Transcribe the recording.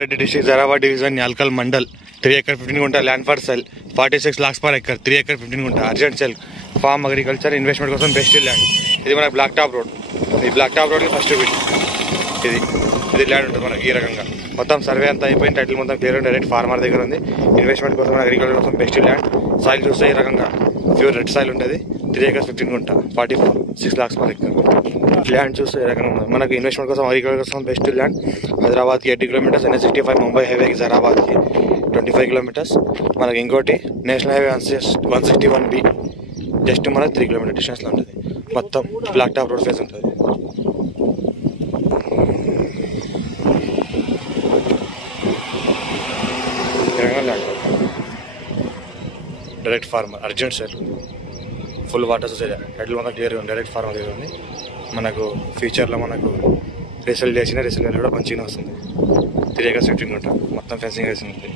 District Zarawat Division, Yalkal Mandal, 3 acre 15 gunta land for sale, 46 lakhs per acre, 3 acre 15 gunta, urgent sale, farm agriculture investment కోసం best land. ఇది మన black top road. ఈ black top road first bit. ఇది land ఉంటుంది మనకి ఈ రకంగా. మొత్తం సర్వే అంతా అయిపోయింది, టైటిల్ మొత్తం క్లియర్, డైరెక్ట్ ఫార్మర్ దగ్గర ఉంది. ఇన్వెస్ట్మెంట్ కోసం అగ్రికల్చర్ కోసం బెస్ట్ ల్యాండ్. సాయిల్ చూస్తే ఈ రకంగా ప్యూర్ రెడ్ సాయిల్ ఉంటుంది. 3 acres 15 gunta, 6 lakhs per acre. Land చూస్తే ఈ రకంగా ఉంది. మనకి ఇన్వెస్ట్మెంట్ కోసం అగ్రికల్చర్ కోసం బెస్ట్ ల్యాండ్. హైదరాబాద్కి 80 kilometers, NH65 ముంబై హైవేకి జరాబాద్కి 25 kilometers. మనకి ఇంకోటి నేషనల్ హైవే 161B జస్ట్ మనకి 3 kilometer డిస్టెన్స్లో ఉంటుంది. మొత్తం బ్లాక్ టాప్ రోడ్ ఫేస్ ఉంటుంది. Direct farmer, urgent sale, full waters వచ్చేది, హెడ్లు మొత్తం క్లియర్గా ఉంది. డైరెక్ట్ ఫార్మర్ దగ్గర ఉంది. మనకు ఫ్యూచర్లో మనకు రీసేల్ కూడా మంచిగా వస్తుంది. 3 acres 15 gunta, మొత్తం ఫెన్సింగ్ వేసి ఉంది.